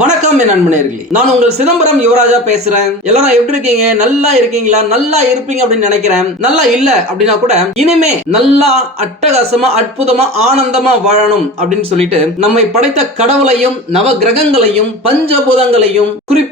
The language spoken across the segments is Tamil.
வணக்கம் என் நண்பனேர்களே. நான் உங்கள் சிதம்பரம் யுவராஜா பேசுறேன். எல்லாரும் எப்படி இருக்கீங்க? நல்லா இருக்கீங்களா? நல்லா இருப்பீங்க அப்படின்னு நினைக்கிறேன். நல்லா இல்ல அப்படின்னா கூட இனிமே நல்லா அட்டகாசமா அற்புதமா ஆனந்தமா வாழணும் அப்படின்னு சொல்லிட்டு நம்மை படைத்த கடவுளையும் நவ கிரகங்களையும் பஞ்சபூதங்களையும் குறிப்பு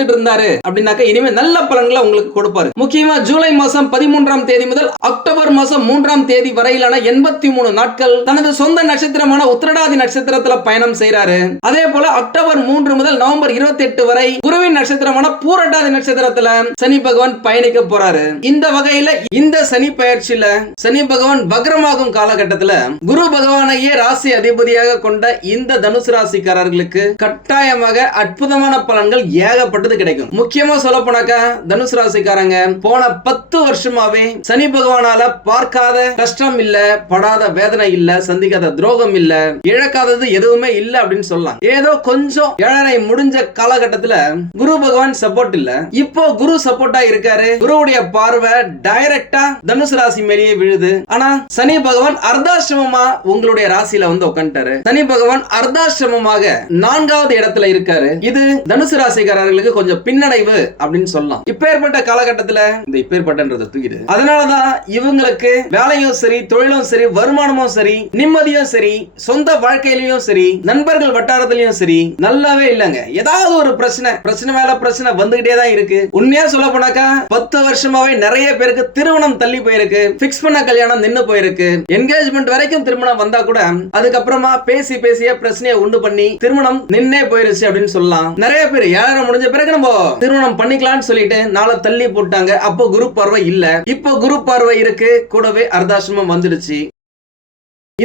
கொடுத்துட்டு இருந்தாரு அப்படின்னாக்க இனிமே நல்ல பலன்களை உங்களுக்கு கொடுப்பாரு. முக்கியமா ஜூலை மாசம் பதிமூன்றாம் தேதி முதல் அக்டோபர் மாசம் மூன்றாம் தேதி வரையிலான எண்பத்தி மூணு நாட்கள் தனது சொந்த நட்சத்திரமான உத்திரடாதி நட்சத்திரத்துல பயணம் செய்யறாரு அதே போல அக்டோபர் மூன்று முதல் நவம்பர் இருபத்தி எட்டு வரை நட்சத்திரமான பூரட்டாதி நட்சத்திரத்துல சனி பகவான் பயணிக்க போறாரு. இந்த வகையில இந்த சனி பயிற்சியில சனி பகவான் வக்ரமாகும் காலகட்டத்துல குரு பகவானையே ராசி அதிபதியாக கொண்ட இந்த தனுசு ராசிக்காரர்களுக்கு கட்டாயமாக அற்புதமான பலன்கள் ஏகப்பட்டது கிடைக்கும். முக்கியமா சொல்ல போனாக்கா தனுசு ராசிக்காரங்க போன பத்து வருஷமாவே சனி பகவானால பார்க்காத கஷ்டம் இல்ல படாத வேதனை இல்ல சந்திக்காத துரோகம் இல்ல இழக்காதது எதுவுமே இல்ல அப்படின்னு சொல்லலாம். ஏதோ கொஞ்சம் ஏழரை முடிஞ்ச காலகட்டத்துல குரு பகவான் சப்போர்ட் இல்ல. இப்போ குரு சப்போர்ட்டா இருக்காரு. குருவுடைய பார்வை டைரக்டா தனுசு ராசி மேலேயே விழுது. ஆனா சனி பகவான் அர்த்தாசிரமமா உங்களுடைய ராசியில வந்து உட்காந்துட்டாரு சனி பகவான் அர்த்தாசிரமமாக நான்காவது இடத்துல இருக்காரு. இது தனுசு ராசிக்காரர்களுக்கு கொஞ்சம் பின்னடைவு அப்படின்னு சொல்லலாம். இப்பேற்பட்ட காலகட்டத்துல இந்த இப்பேற்பட்டன்றத தூக்கிடு. அதனாலதான் இவங்களுக்கு வேலையும் சரி தொழிலும் சரி வருமானமும் சரி நிம்மதியும் சரி சொந்த வாழ்க்கையிலயும் சரி நண்பர்கள் வட்டாரத்திலயும் சரி நல்லாவே இல்லங்க. ஏதாவது ஒரு பிரச்சனை பிரச்சனை மேல பிரச்சனை வந்துகிட்டே தான் இருக்கு. உண்மையா சொல்ல போனாக்கா பத்து வருஷமாவே நிறைய பேருக்கு திருமணம் தள்ளி போயிருக்கு. பிக்ஸ் பண்ண கல்யாணம் நின்னு போயிருக்கு. என்கேஜ்மெண்ட் வரைக்கும் திருமணம் வந்தா கூட அதுக்கப்புறமா பேசி பேசிய பிரச்சனையை உண்டு பண்ணி திருமணம் நின்னே போயிருச்சு அப்படின்னு சொல்லலாம். நிறைய பேர் ஏழரை முடிஞ்ச பிறகு நம்ம திருமணம் பண்ணிக்கலாம்னு சொல்லிட்டு நாளை தள்ளி போட்டாங்க. அப்போ குரு பார்வை இல்ல. இப்போ குரு பார்வை இருக்கு. கூடவே அர்தாசிரமம் வந்துடுச்சு.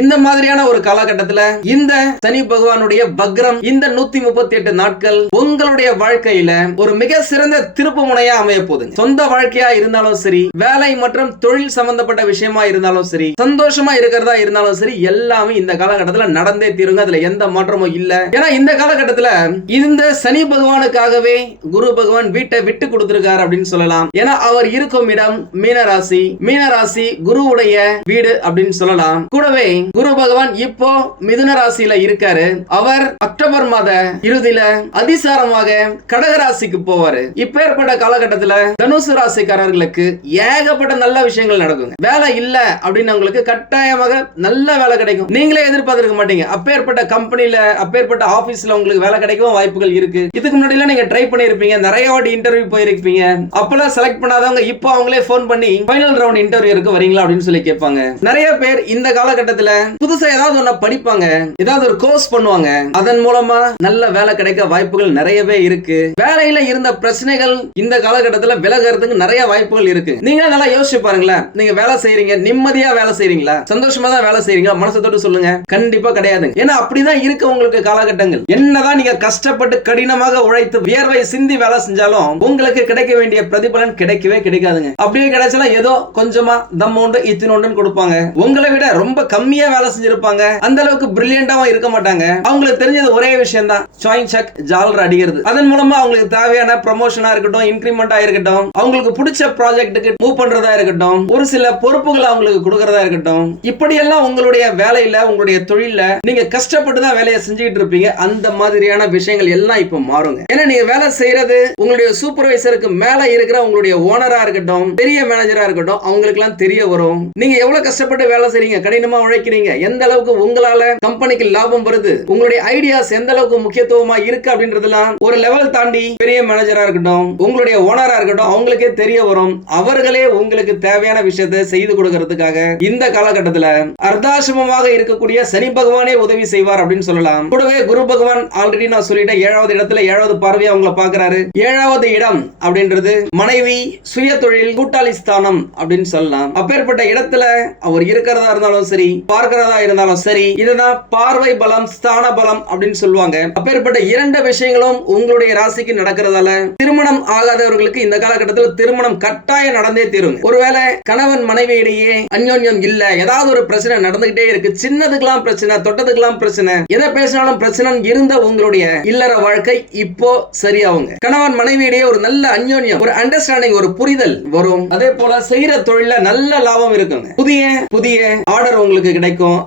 இந்த மாதிரியான ஒரு காலகட்டத்துல இந்த சனி பகவானுடைய வக்ரம் இந்த நூத்தி முப்பத்தி எட்டு நாட்கள் உங்களுடைய வாழ்க்கையில ஒரு மிக சிறந்த திருப்பு முனையா அமைய போகுதுங்க. சொந்த வாழ்க்கையா இருந்தாலும் சரி வேலை மற்றும் தொழில் சம்பந்தப்பட்ட விஷயமா இருந்தாலும் சரி சந்தோஷமா இருக்கிறதா இருந்தாலும் சரி எல்லாமே இந்த காலகட்டத்துல நடந்தே தீருங்க. அதுல எந்த மாற்றமும் இல்ல. ஏன்னா இந்த காலகட்டத்துல இந்த சனி பகவானுக்காகவே குரு பகவான் வீட்டை விட்டு கொடுத்திருக்காரு அப்படின்னு சொல்லலாம். ஏன்னா அவர் இருக்கும் இடம் மீனராசி மீனராசி குருவுடைய வீடு அப்படின்னு சொல்லலாம். கூடவே குரு பகவான் இப்போ மிதுன ராசியில இருக்காரு. அவர் அக்டோபர் மாத இறுதியில அதிசாரமாக கடக ராசிக்கு போவாரு. இப்பேற்பட்ட காலகட்டத்துல தனுசு ராசிக்காரர்களுக்கு ஏகப்பட்ட நல்ல விஷயங்கள் நடக்குங்க. வேலை இல்ல அப்படின்னு உங்களுக்கு கட்டாயமாக நல்ல வேலை கிடைக்கும். நீங்களே எதிர்பார்த்திருக்க மாட்டீங்க. அப்பேற்பட்ட கம்பெனில அப்பேற்பட்ட ஆபீஸ்ல உங்களுக்கு வேலை கிடைக்கவும் வாய்ப்புகள் இருக்கு. இதுக்கு முன்னாடி நீங்க ட்ரை பண்ணிருப்பீங்க நிறைய வாட்டி இன்டர்வியூ போயிருப்பீங்க. அப்பெல்லாம் செலக்ட் பண்ணாதவங்க இப்போ அவங்களே ஃபோன் பண்ணி ஃபைனல் ரவுண்ட் இன்டர்வியூ இருக்கு. வரீங்களா? அப்படின்னு சொல்லி கேட்பாங்க. நிறைய பேர் இந்த காலகட்டத்துல புதுசா ஏதாவது ஒண்ண படிப்பாங்க ஏதாவது ஒரு கோர்ஸ் பண்ணுவாங்க அதன் மூலமா நல்ல வேலை கிடைக்க வாய்ப்புகள் நிறையவே இருக்கு. வேலையில இருந்த பிரச்சனைகள் இந்த காலகட்டத்துல விலகிறதுக்கு நிறைய வாய்ப்புகள் இருக்கு. நீங்க நல்லா யோசிச்சு பாருங்களேன். நீங்க வேலை செய்யறீங்க நிம்மதியா வேலை செய்யறீங்களா சந்தோஷமா தான் வேலை செய்யறீங்களா மனசை தொட்டு சொல்லுங்க. கண்டிப்பா கிடையாது ஏன்னா அப்படிதான் இருக்கு உங்களுக்கு காலகட்டங்கள். என்னதான் நீங்க கஷ்டப்பட்டு கடினமாக உழைத்து வியர்வை சிந்தி வேலை செஞ்சாலும் உங்களுக்கு கிடைக்க வேண்டிய பிரதிபலன் கிடைக்கவே கிடைக்காதுங்க. அப்படியே கிடைச்சாலும் ஏதோ கொஞ்சமா தம்மோண்டு இத்தினோண்டுன்னு கொடுப்பாங்க. உங்களை விட ரொம்ப கம்மி கம்மியா வேலை செஞ்சிருப்பாங்க. அந்த அளவுக்கு பிரில்லியண்டாவும் இருக்க மாட்டாங்க. அவங்களுக்கு தெரிஞ்சது ஒரே விஷயம் தான் ஜாயின் செக் ஜாலர் அடிக்கிறது. அதன் மூலமா அவங்களுக்கு தேவையான ப்ரமோஷனா இருக்கட்டும் இன்க்ரிமெண்டா இருக்கட்டும் அவங்களுக்கு பிடிச்ச ப்ராஜெக்ட்டுக்கு மூவ் பண்றதா இருக்கட்டும் ஒரு சில பொறுப்புகளை அவங்களுக்கு கொடுக்கறதா இருக்கட்டும் இப்படியெல்லாம் உங்களுடைய வேலையில உங்களுடைய தொழில நீங்க கஷ்டப்பட்டு தான் வேலையை செஞ்சுக்கிட்டு இருப்பீங்க. அந்த மாதிரியான விஷயங்கள் எல்லாம் இப்ப மாறுங்க. ஏன்னா நீங்க வேலை செய்யறது உங்களுடைய சூப்பர்வைசருக்கு மேல இருக்கிற உங்களுடைய ஓனரா இருக்கட்டும் பெரிய மேனேஜரா இருக்கட்டும் அவங்களுக்கு எல்லாம் தெரிய வரும். நீங்க எவ்வளவு கஷ்டப்பட்டு வேலை செய்றீங்க? கடினமா உழைக்க வைக்கிறீங்க எந்த அளவுக்கு உங்களால கம்பெனிக்கு லாபம் வருது? உங்களுடைய ஐடியாஸ் எந்த அளவுக்கு முக்கியத்துவமா இருக்கு அப்படின்றதெல்லாம் ஒரு லெவல் தாண்டி பெரிய மேனேஜரா இருக்கட்டும் உங்களுடைய ஓனரா இருக்கட்டும் அவங்களுக்கே தெரிய வரும். அவர்களே உங்களுக்கு தேவையான விஷயத்தை செய்து கொடுக்கறதுக்காக இந்த காலகட்டத்துல அர்த்தாசிரமமாக இருக்கக்கூடிய சனி பகவானே உதவி செய்வார் அப்படின்னு சொல்லலாம். கூடவே குரு பகவான் ஆல்ரெடி நான் சொல்லிட்டேன் ஏழாவது இடத்துல ஏழாவது பார்வையை அவங்கள பாக்குறாரு. ஏழாவது இடம் அப்படின்றது மனைவி சுய தொழில் கூட்டாளி ஸ்தானம் அப்படின்னு சொல்லலாம். அப்பேற்பட்ட இடத்துல அவர் இருக்கிறதா இருந்தாலும் சரி பார்க்கிறதா இருந்தாலும் சரி இதுதான் பார்வை பலம் ஸ்தான பலம் அப்படின்னு சொல்லுவாங்க. அப்பேற்பட்ட இரண்டு விஷயங்களும் உங்களுடைய ராசிக்கு நடக்கிறதால திருமணம் ஆகாதவர்களுக்கு இந்த காலகட்டத்தில் திருமணம் கட்டாயம் நடந்தே தீரும். ஒருவேளை கணவன் மனைவியிடையே அந்யோன்யம் இல்ல ஏதாவது ஒரு பிரச்சனை நடந்துகிட்டே இருக்கு. சின்னதுக்கெல்லாம் பிரச்சனை தொட்டதுக்கெல்லாம் பிரச்சனை. எதை பேசினாலும் பிரச்சனை இருந்த உங்களுடைய இல்லற வாழ்க்கை இப்போ சரியாவுங்க கணவன் மனைவியிடையே ஒரு நல்ல அந்யோன்யம் ஒரு அண்டர்ஸ்டாண்டிங் ஒரு புரிதல் வரும். அதே போல செய்யற தொழில நல்ல லாபம் இருக்குங்க. புதிய புதிய ஆர்டர் உங்களுக்கு கிடைக்கும் கிடைக்கும்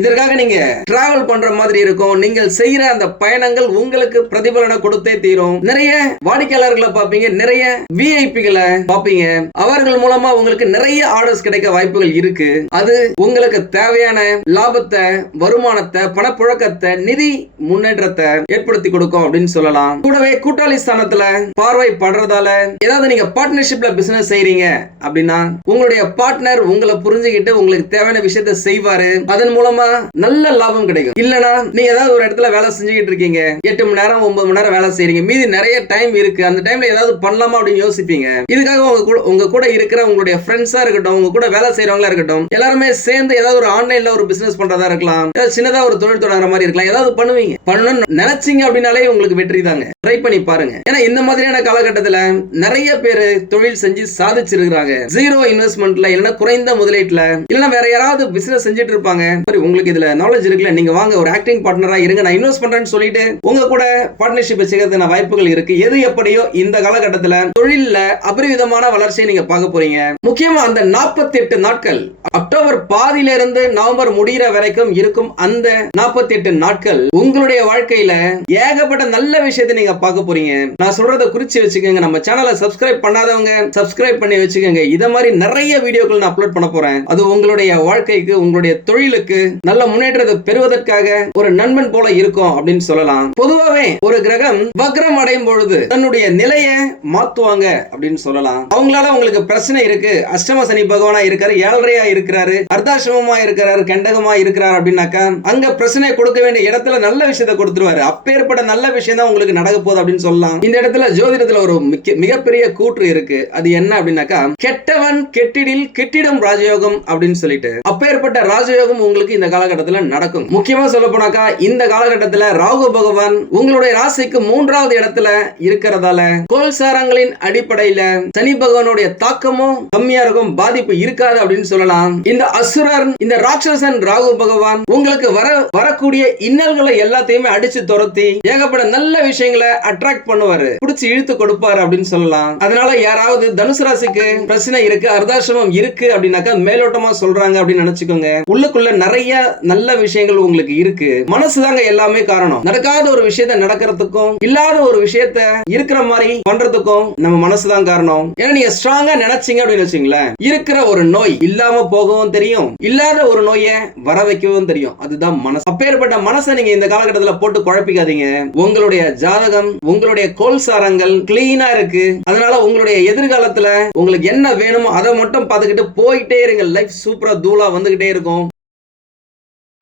இதற்காக நீங்க டிராவல் பண்ற மாதிரி இருக்கும். நீங்கள் செய்யற அந்த பயணங்கள் உங்களுக்கு பிரதிபலனை கொடுத்தே தீரும். நிறைய வாடிக்கையாளர்களை பார்ப்பீங்க. நிறைய விஐபிகளை பார்ப்பீங்க. அவர்கள் மூலமா உங்களுக்கு நிறைய ஆர்டர்ஸ் கிடைக்க வாய்ப்புகள் இருக்கு. அது உங்களுக்கு தேவையான லாபத்தை வருமானத்தை பணப்புழக்கத்தை நிதி முன்னேற்றத்தை ஏற்படுத்தி கொடுக்கும் அப்படின்னு சொல்லலாம். கூடவே கூட்டாளி ஸ்தானத்துல பார்வை படுறதால ஏதாவது நீங்க பார்ட்னர்ஷிப்ல பிசினஸ் செய்றீங்க அப்படின்னா உங்களுடைய பார்ட்னர் உங்களை புரிஞ்சுக்கிட்டு உங்களுக்கு தேவையான விஷயத்தை செய்வாரு. அதன் மூலமா நல்ல லாபம் கிடைக்கும். இல்லனா நீங்க ஏதாவது ஒரு இடத்துல வேலை செஞ்சுக்கிட்டு இருக்கீங்க. எட்டு மணி நேரம் ஒன்பது மணி நேரம் வேலை செய்யறீங்க மீதி நிறைய டைம் இருக்கு. அந்த டைம்ல ஏதாவது பண்ணலாமா அப்படின்னு யோசிப்பீங்க. இதுக்காக உங்க கூட உங்க கூட இருக்கிற உங்களுடைய ஃப்ரெண்ட்ஸா இருக்கட்டும் உங்க கூட வேலை செய்யறவங்களா இருக்கட்டும் எல்லாருமே சேர்ந்து ஏதாவது ஒரு ஆன்லைன்ல ஒரு பிசினஸ் பண்றதா இருக்கலாம். ஏதாவது சின்னதா ஒரு தொழில் தொடங்குற மாதிரி இருக்கலாம். ஏதாவது பண்ணுவீங்க. பண்ணணும்னு நினைச்சீங்க அப்படின்னாலே உங்களுக்கு வெற்றி தாங்க. ட்ரை பண்ணி பாருங்க. ஏன்னா இந்த மாதிரியான காலகட்டத்துல நிறைய பேர் தொழில் செஞ்சு சாதிச்சிருக்கிறாங்க. ஜீரோ இன்வெஸ்ட்மெண்ட்ல இல்லைன்னா குறைந்த முதலீட்டுல இல்லைன்னா வேற யாராவது பிசினஸ் செஞ்சுட்டு இருப்பாங்க. உங்களுக்கு இதுல நாலேஜ் இருக்குல்ல நீங்க வாங்க ஒரு ஆக்டிங் பார்ட்னரா இருங்க நான் இன்வெஸ்ட் பண்றேன்னு சொல்லிட்டு உங்க கூட பார்ட்னர்ஷிப் செய்யறதுக்கான வாய்ப்புகள் இருக்கு. எது எப்படியோ இந்த காலகட்டத்துல தொழில்ல அபரிவிதமான வளர்ச்சியை நீங்க பார்க்க போறீங்க. முக்கியமா அந்த 48 நாட்கள் அக்டோபர் பாதியில இருந்து நவம்பர் முடிகிற வரைக்கும் இருக்கும் அந்த 48 நாட்கள் உங்களுடைய வாழ்க்கையில ஏகப்பட்ட நல்ல விஷயத்தை நீங்க பார்க்க போறீங்க. நான் சொல்றத குறிச்சு வச்சுக்கோங்க. நம்ம சேனலை சப்ஸ்கிரைப் பண்ணாதவங்க சப்ஸ்கிரைப் பண்ணி வச்சுக்கோங்க. இத மாதிரி நிறைய வீடியோக்கள் நான் அப்லோட் பண்ண போறேன். அது உங்களுடைய வாழ்க்கைக்கு உங்களுடைய தொழிலுக்கு நல்ல முன்னேற்றத்தை பெறுவதற்காக ஒரு நண்பன் போல இருக்கும் அப்படின்னு சொல்லலாம். பொதுவாவே ஒரு கிரகம் வக்ரம் அடையும் பொழுது தன்னுடைய நிலையை மாத்துவாங்க அப்படின்னு சொல்லலாம். அவங்களால உங்களுக்கு பிரச்சனை இருக்கு. அஷ்டம சனி பகவானா இருக்காரு ஏழரையா இருக்கிறாரு அர்த்தாசிரமமா இருக்கிறாரு கண்டகமா இருக்கிறாரு அப்படின்னாக்கா அங்க பிரச்சனை கொடுக்க வேண்டிய இடத்துல நல்ல விஷயத்தை கொடுத்துருவாரு. அப்பேற்பட்ட நல்ல விஷயம் தான் உங்களுக்கு நடக்க போகுது அப்படின்னு சொல்லலாம். இந்த இடத்துல ஜோதிடத்துல ஒரு மிக்க- மிகப்பெரிய கூற்று இருக்கு. அது என்ன அப்படின்னாக்கா கெட்டவன் கெட்டிடில் கெட்டிடம் ராஜயோகம் அப்படின்னு சொல்லிட்டு. அப்பேற்பட்ட ராஜயோகம் உங்களுக்கு இந்த காலகட்டத்தில் நடக்கும். முக்கியமா சொல்ல போனாக்கா இந்த காலகட்டத்துல ராகு பகவான் உங்களுடைய ராசிக்கு மூன்றாவது இடத்துல இருக்கிறதால கோல்சாரங்களின் அடிப்படையில சனி பகவானுடைய தாக்கமும் கம்மியா இருக்கும் பாதிப்பு இருக்காது அப்படின்னு சொல்லலாம். இந்த அசுரர் இந்த ராட்சசன் ராகு பகவான் உங்களுக்கு வர வரக்கூடிய இன்னல்களை எல்லாத்தையுமே அடிச்சு துரத்தி ஏகப்பட நல்ல விஷயங்களை அட்ராக்ட் பண்ணுவாரு. பிடிச்சி இழுத்து கொடுப்பாரு அப்படின்னு சொல்லலாம். அதனால யாராவது தனுசு ராசிக்கு பிரச்சனை இருக்கு அர்தாசிரமம் இருக்கு அப்படின்னாக்கா மேலோட்டமா சொல்றாங்க அப்படின்னு நினைச்சுக்கோங்க. உள்ளுக்குள்ள நிறைய நல்ல விஷயங்கள் உங்களுக்கு இருக்கு. மனசுதாங்க எல்லாமே காரணம். நடக்காத ஒரு விஷயத்த நடக்கிறதுக்கும் இல்லாத ஒரு விஷயத்த இருக்கிற மாதிரி பண்றதுக்கும் நம்ம மனசுதான் காரணம். ஏன்னா நீங்க ஸ்ட்ராங்கா நினைச்சீங்க அப்படின்னு வச்சுங்களேன் இருக்கிற ஒரு நோய் இல்லாம போகவும் தெரியும். இல்லாத ஒரு நோயை வர வைக்கவும் தெரியும். அதுதான் மனசு. அப்பேற்பட்ட மனசை நீங்க இந்த காலகட்டத்தில் போட்டு குழப்பிக்காதீங்க. உங்களுடைய ஜாதகம் உங்களுடைய கோல் சாரங்கள் கிளீனா இருக்கு. அதனால உங்களுடைய எதிர்காலத்துல உங்களுக்கு என்ன வேணுமோ அதை மட்டும் பார்த்துக்கிட்டு போயிட்டே இருங்க. லைஃப் சூப்பரா தூளா வந்துகிட்டே இருக்கும்.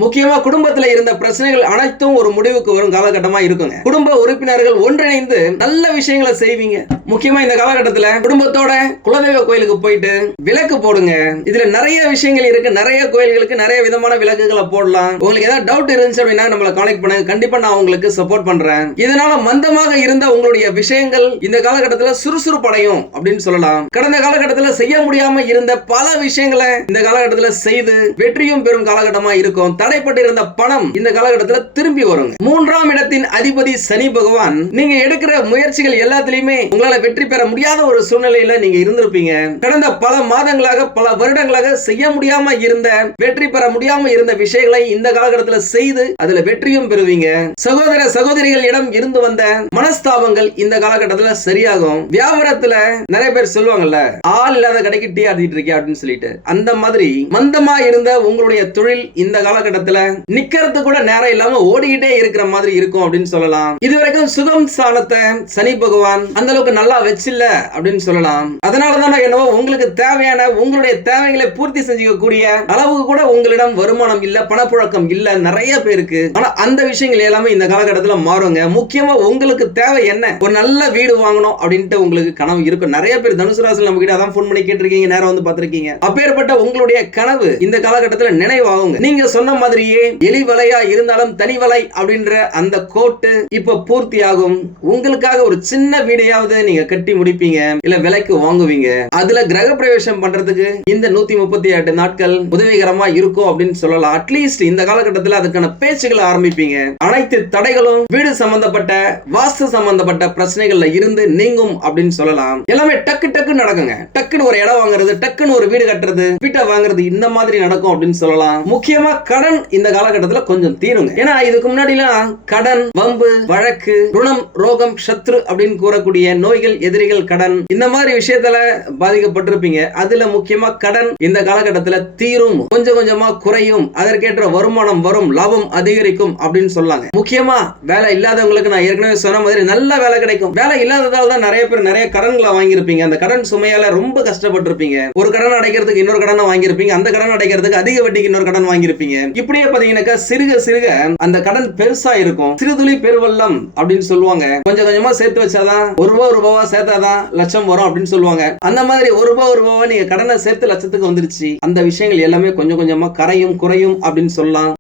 முக்கியமா குடும்பத்துல இருந்த பிரச்சனைகள் அனைத்தும் ஒரு முடிவுக்கு வரும் காலகட்டமா இருக்குங்க. குடும்ப உறுப்பினர்கள் ஒன்றிணைந்து நல்ல விஷயங்களை செய்வீங்க. முக்கியமா இந்த காலகட்டத்துல குடும்பத்தோட குலதெய்வ கோயிலுக்கு போயிட்டு விளக்கு போடுங்க. இதுல நிறைய விஷயங்கள் இருக்கு. நிறைய கோயில்களுக்கு நிறைய விதமான விளக்குகளை போடலாம். உங்களுக்கு ஏதாவது டவுட் இருந்துச்சு அப்படின்னா நம்மளை கான்டெக்ட் பண்ணுங்க. கண்டிப்பா நான் உங்களுக்கு சப்போர்ட் பண்றேன். இதனால மந்தமாக இருந்த உங்களுடைய விஷயங்கள் இந்த காலகட்டத்துல சுறுசுறுப்படையும் அப்படின்னு சொல்லலாம். கடந்த காலகட்டத்துல செய்ய முடியாம இருந்த பல விஷயங்களை இந்த காலகட்டத்துல செய்து வெற்றியும் பெறும் காலகட்டமா இருக்கும். தடைப்பட்டிருந்த பணம் இந்த காலகட்டத்தில் திரும்பி வருங்க. மூன்றாம் இடத்தின் அதிபதி சனி பகவான் நீங்க எடுக்கிற முயற்சிகள் எல்லாத்திலயுமே உங்களால வெற்றி பெற முடியாத ஒரு சூழ்நிலையில நீங்க இருந்திருப்பீங்க. கடந்த பல மாதங்களாக பல வருடங்களாக செய்ய முடியாம இருந்த வெற்றி பெற முடியாம இருந்த விஷயங்களை இந்த காலகட்டத்தில் செய்து அதுல வெற்றியும் பெறுவீங்க. சகோதர சகோதரிகளிடம் இருந்து வந்த மனஸ்தாபங்கள் இந்த காலகட்டத்தில் சரியாகும். வியாபாரத்துல நிறைய பேர் சொல்லுவாங்கல்ல ஆள் இல்லாத கடைக்கு டீ ஆடிட்டு இருக்கேன் அப்படின்னு சொல்லிட்டு. அந்த மாதிரி மந்தமா இருந்த உங்களுடைய தொழில் இந்த காலகட்டத்தில் நிக்கிறது கூட நேரம் இல்லாம ஓடிக்கிட்டே இருக்கிற மாதிரி இருக்கும் அப்படின்னு சொல்லலாம். இதுவரைக்கும் சுகம் ஸ்தானத்தை சனி பகவான் அந்த அளவுக்கு நல்லா வச்சில்ல அப்படின்னு சொல்லலாம். அதனாலதான் என்னவோ உங்களுக்கு தேவையான உங்களுடைய தேவைகளை பூர்த்தி செஞ்சுக்கக்கூடிய அளவுக்கு கூட உங்களிடம் வருமானம் இல்ல பணப்புழக்கம் இல்ல நிறைய பேருக்கு. ஆனா அந்த விஷயங்கள் எல்லாமே இந்த காலகட்டத்துல மாறுங்க. முக்கியமா உங்களுக்கு தேவை என்ன? ஒரு நல்ல வீடு வாங்கணும் அப்படின்ட்டு உங்களுக்கு கனவு இருக்கும். நிறைய பேர் தனுசு ராசியில் நம்ம கிட்ட அதான் போன் பண்ணி கேட்டிருக்கீங்க நேரம் வந்து பார்த்திருக்கீங்க. அப்பேற்பட்ட உங்களுடைய கனவு இந்த காலகட்டத்துல நினைவாகுங்க. நீங்க சொன்ன மாதிரியே எலி வலையா இருந்தாலும் தனி வலை அப்படின்ற அந்த கோட்டு இப்ப பூர்த்தி ஆகும் உங்களுக்காக ஒரு சின்ன வீடையாவது நீங்க கட்டி முடிப்பீங்க. இல்ல விலைக்கு வாங்குவீங்க. அதுல கிரக பிரவேசம் பண்றதுக்கு இந்த நூத்தி முப்பத்தி எட்டு நாட்கள் உதவிகரமா இருக்கும் அப்படின்னு சொல்லலாம். அட்லீஸ்ட் இந்த காலகட்டத்தில் அதுக்கான பேச்சுகளை ஆரம்பிப்பீங்க. அனைத்து தடைகளும் வீடு சம்பந்தப்பட்ட வாஸ்து சம்பந்தப்பட்ட பிரச்சனைகள்ல இருந்து நீங்கும் அப்படின்னு சொல்லலாம். எல்லாமே டக்கு டக்கு நடக்குங்க. டக்குன்னு ஒரு இடம் வாங்குறது டக்குன்னு ஒரு வீடு கட்டுறது வீட்டை வாங்குறது இந்த மாதிரி நடக்கும் அப்படின்னு சொல்லலாம். முக்கியமா கடன் இந்த காலகட்டத்தில் கொஞ்சம் தீருங்க. ஏன்னா இதுக்கு முன்னாடிலாம் கடன் வம்பு வழக்கு ருணம் ரோகம் சத்ரு அப்படின்னு கூறக்கூடிய நோய்கள் எதிரிகள் கடன் இந்த மாதிரி விஷயத்துல பாதிக்கப்பட்டிருப்பீங்க. அதுல முக்கியமா கடன் இந்த காலகட்டத்துல தீரும் கொஞ்சம் கொஞ்சமா குறையும். அதற்கேற்ற வருமானம் வரும் லாபம் அதிகரிக்கும் அப்படின்னு சொல்லாங்க. முக்கியமா வேலை இல்லாதவங்களுக்கு நான் ஏற்கனவே சொன்ன மாதிரி நல்ல வேலை கிடைக்கும். வேலை இல்லாததால தான் நிறைய பேர் நிறைய கடன்களை வாங்கியிருப்பீங்க. அந்த கடன் சுமையால ரொம்ப கஷ்டப்பட்டிருப்பீங்க. ஒரு கடன் அடைக்கிறதுக்கு இன்னொரு கடனை வாங்கியிருப்பீங்க. அந்த கடன் அடைக்கிறதுக்கு அதிக வட்டிக்கு இன்னொரு கடன் வாங்கியிருப்பீங்க. இப்படியே பாத்தீங்கன்னாக்கா சிறுக சிறுக அந்த கடன் பெருசா இருக்கும். சிறுதுளி பெருவெள்ளம் அப்படின்னு சொல்லுவாங்க. கொஞ்சம் கொஞ்சமா சேர்த்து வச்சாதான் ஒரு ரூபா ஒரு ரூபாவா சேர்த்தாதான் லட்சம் வரும் அப்படின்னு சொல்லுவாங்க. அந்த மாதிரி ஒரு ரூபா ஒரு ரூபாவா நீங்க கடனை சேர்த்து லட்சத்துக்கு வந்துருச்சு. அந்த விஷயங்கள் எல்லாமே கொஞ்சம் கொஞ்சமா கரையும் குறையும் அப்படின்னு சொல்லலாம்.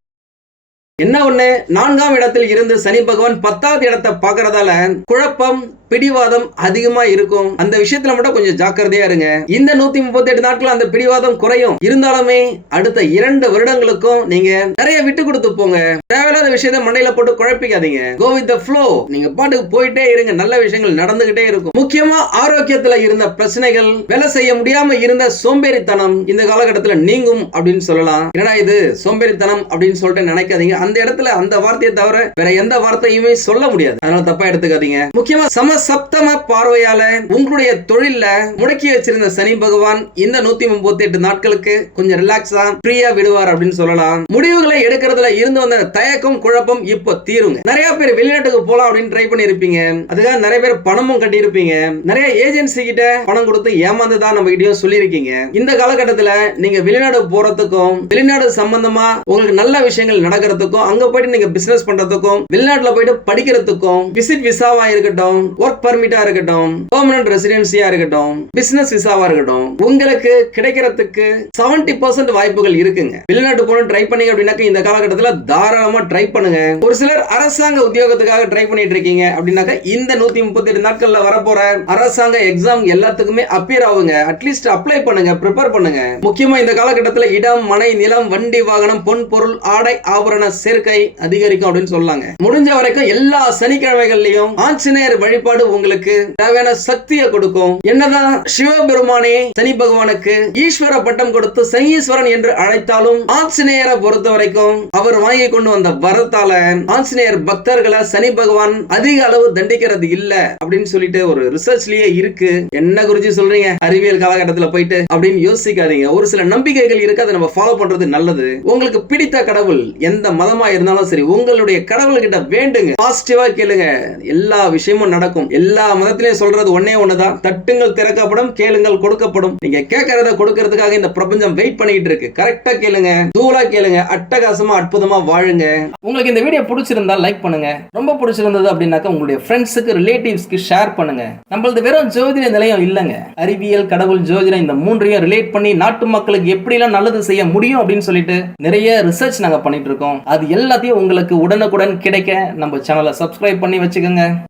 என்ன ஒண்ணு? நான்காம் இடத்தில் இருந்து சனி பகவான் பத்தாவது இடத்தை பாக்குறதால குழப்பம் பிடிவாதம் அதிகமா இருக்கும். அந்த விஷயத்துல மட்டும் கொஞ்சம் ஜாக்கிரதையா இருங்க. இந்த நூத்தி முப்பத்தி எட்டு நாட்கள் அந்த பிடிவாதம் குறையும். இருந்தாலுமே அடுத்த இரண்டு வருடங்களுக்கும் நீங்க நிறைய விட்டு கொடுத்து போங்க. தேவையில்லாத விஷயத்த மண்டையில போட்டு குழப்பிக்காதீங்க. கோ வித் ஃப்ளோ நீங்க பாட்டுக்கு போயிட்டே இருங்க. நல்ல விஷயங்கள் நடந்துகிட்டே இருக்கும். முக்கியமா ஆரோக்கியத்துல இருந்த பிரச்சனைகள் வேலை செய்ய முடியாம இருந்த சோம்பேறித்தனம் இந்த காலகட்டத்துல நீங்கும் அப்படின்னு சொல்லலாம். என்னடா இது? சோம்பேறித்தனம் அப்படின்னு சொல்லிட்டு நினைக்காதீங்க. அந்த இடத்துல அந்த வார்த்தையை தவிர வேற எந்த வார்த்தையுமே சொல்ல முடியாது. அதனால தப்பா எடுத்துக்காதீங்க. முக்கியமா சம சப்தம பார்வையால உங்களுடைய தொழில முடக்கி வச்சிருந்த சனி பகவான் இந்த நூத்தி முப்பத்தி எட்டு நாட்களுக்கு கொஞ்சம் ரிலாக்ஸா ஃப்ரீயா விடுவார் அப்படின்னு சொல்லலாம். முடிவுகளை எடுக்கிறதுல இருந்து வந்த தயக்கம் குழப்பம் இப்போ தீருங்க. நிறைய பேர் வெளிநாட்டுக்கு போலாம் அப்படின்னு ட்ரை பண்ணிருப்பீங்க. அதுக்காக நிறைய பேர் பணமும் கட்டியிருப்பீங்க. நிறைய ஏஜென்சி கிட்ட பணம் கொடுத்து ஏமாந்துதான் நம்ம கிட்டயும் சொல்லியிருக்கீங்க. இந்த காலகட்டத்துல நீங்க வெளிநாடு போறதுக்கும் வெளிநாடு சம்பந்தமா உங்களுக்கு நல்ல விஷயங்கள் நடக்கிறதுக்கும் அங்க போயிட்டு நீங்க பிசினஸ் பண்றதுக்கும் வெளிநாட்டுல போயிட்டு படிக்கிறதுக்கும் விசிட் விசாவா இருக்கட்டும் ஒர்க் பர்மிட்டா இருக்கட்டும் பெர்மனன்ட் ரெசிடென்சியா இருக்கட்டும் பிசினஸ் விசாவா இருக்கட்டும் உங்களுக்கு கிடைக்கிறதுக்கு 70% பர்சன்ட் வாய்ப்புகள் இருக்குங்க. வெளிநாட்டு போன ட்ரை பண்ணீங்க அப்படின்னாக்க இந்த காலகட்டத்தில் தாராளமா ட்ரை பண்ணுங்க. ஒரு சிலர் அரசாங்க உத்தியோகத்துக்காக ட்ரை பண்ணிட்டு இருக்கீங்க அப்படின்னாக்க இந்த நூத்தி முப்பத்தி எட்டு நாட்கள்ல வரப்போற அரசாங்க எக்ஸாம் எல்லாத்துக்குமே அப்பியர் ஆகுங்க. அட்லீஸ்ட் அப்ளை பண்ணுங்க ப்ரிப்பேர் பண்ணுங்க. முக்கியமா இந்த காலகட்டத்தில் இடம் மனை நிலம் வண்டி வாகனம் பொன் பொருள் ஆடை ஆபரண சேர்க்கை அதிகரிக்கும் அப்படின்னு சொல்லாங்க. முடிஞ்ச வரைக்கும் எல்லா சனிக்கிழமைகள்லயும் ஆஞ்சநேயர் வழிபாடு உங்களுக்கு தேவையான சக்தியை கொடுக்கும். என்னதான் சிவபெருமானே சனி பகவானுக்கு ஈஸ்வர பட்டம் கொடுத்து சனீஸ்வரன் என்று அழைத்தாலும் ஆஞ்சநேயரை பொறுத்த வரைக்கும் அவர் வாங்கி கொண்டு வந்த வரத்தால ஆஞ்சநேயர் பக்தர்களை சனி பகவான் அதிக அளவு தண்டிக்கிறது இல்ல அப்படின்னு சொல்லிட்டு ஒரு ரிசர்ச்லயே இருக்கு. என்ன குறிச்சு சொல்றீங்க? அறிவியல் காலகட்டத்துல போயிட்டு அப்படின்னு யோசிக்காதீங்க. ஒரு சில நம்பிக்கைகள் இருக்கு அதை நம்ம ஃபாலோ பண்றது நல்லது. உங்களுக்கு பிடித்த கடவுள் எந்த மதமா இருந்தாலும் சரி உங்களுடைய கடவுள் கிட்ட வேண்டுங்க பாசிட்டிவா கேளுங்க. எல்லா விஷயமும் நடக்கும். எல்லா மதத்திலையும் சொல்றது ஒன்னே ஒண்ணுதான். தட்டுங்கள் திறக்கப்படும் கேளுங்கள் கொடுக்கப்படும். நீங்க கேட்கறத கொடுக்கறதுக்காக இந்த பிரபஞ்சம் வெயிட் பண்ணிட்டு இருக்கு. கரெக்டா கேளுங்க. தூளா கேளுங்க. அட்டகாசமா அற்புதமா வாழுங்க. உங்களுக்கு இந்த வீடியோ பிடிச்சிருந்தா லைக் பண்ணுங்க. ரொம்ப பிடிச்சிருந்தது அப்படின்னாக்கா உங்களுடைய ஃப்ரெண்ட்ஸுக்கு ரிலேட்டிவ்ஸ்க்கு ஷேர் பண்ணுங்க. நம்மளது வெறும் ஜோதிட நிலையம் இல்லைங்க. அறிவியல் கடவுள் ஜோதிடம் இந்த மூன்றையும் ரிலேட் பண்ணி நாட்டு மக்களுக்கு எப்படிலாம் நல்லது செய்ய முடியும் அப்படின்னு சொல்லிட்டு நிறைய ரிசர்ச் நாங்க பண்ணிட்டு இருக்கோம். அது எல்லாத்தையும் உங்களுக்கு உடனுக்குடன் கிடைக்க நம்ம சேனலை சப்ஸ்கிரைப் பண்ணி வச்சுக்கோங்க.